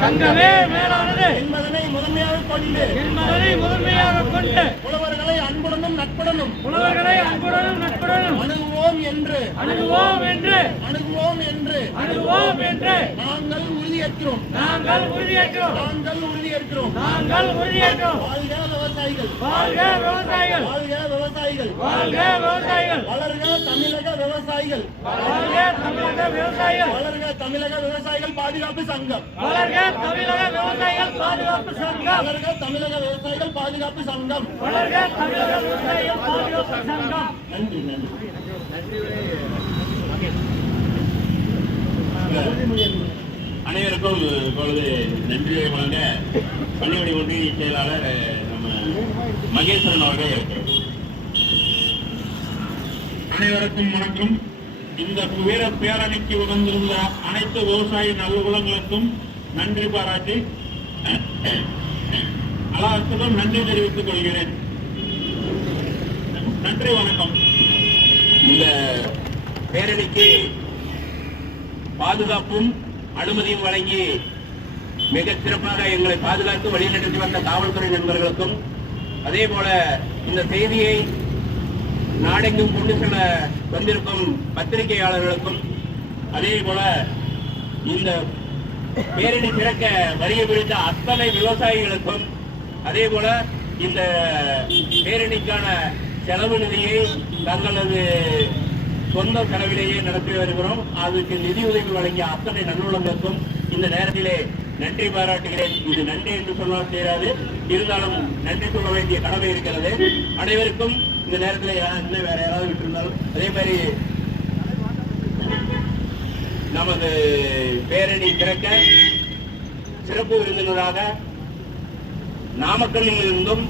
சங்கமே மேலானது என்பதனை முதன்மையாக கொண்டு புலவர்களை அன்புடனும் நட்புடனும் அணுகுவோம் என்று நாங்கள் உறுதியேற்கிறோம். வாழ்க விவசாயிகள், வளர்க தமிழக விவசாயிகள், வளர்க தமிழக விவசாயிகள் பாதுகாப்பு சங்கம், நன்றி. அனைவருக்கும் இப்பொழுது நன்றியை வழங்க பள்ளிவடி ஒன்றிய செயலாளர் நம்ம மகேஸ்வரன் அவர்கள். அனைவருக்கும் வணக்கம். இந்த வீர பேரணிக்கு வந்திருந்த அனைத்து விவசாய நல்லுலங்களுக்கும் நன்றி பாராட்டி அனைவருக்கும் நன்றி தெரிவித்துக் கொள்கிறேன். நன்றி, வணக்கம். இந்த பேரணிக்கு பாதுகாப்பும் அனுமதியும் வழங்கி மிக சிறப்பாக எங்களை பாதுகாத்து வழிநடத்தி வந்த காவல்துறை நண்பர்களுக்கும், அதே போல இந்த செய்தியை நாடெங்கும் கொண்டு செல்ல வந்திருக்கும் பத்திரிகையாளர்களுக்கும், அதே போல இந்த பேரணி திறக்க வருகை பிடித்த அத்தனை விவசாயிகளுக்கும், அதே போல இந்த பேரணிக்கான செலவு நிதியை தங்களது சொந்த செலவிலேயே நடத்தி வருகிறோம். அதுக்கு நிதியுதவி வழங்கிய அத்தனை நல்லுள்ளங்களுக்கும் இந்த நேரத்திலே நன்றி பாராட்டுகிறேன். இது நன்றி என்று சொன்னால் சேராது, இருந்தாலும் நன்றி சொல்ல வேண்டிய கடமை இருக்கிறது. அனைவருக்கும் இந்த நேரத்தில் இன்னும் வேற யாராவது விட்டிருந்தாலும், அதே மாதிரி நமது பேரணி திறக்க சிறப்பு விருந்தினராக நாமக்கல்லில் இருந்தும்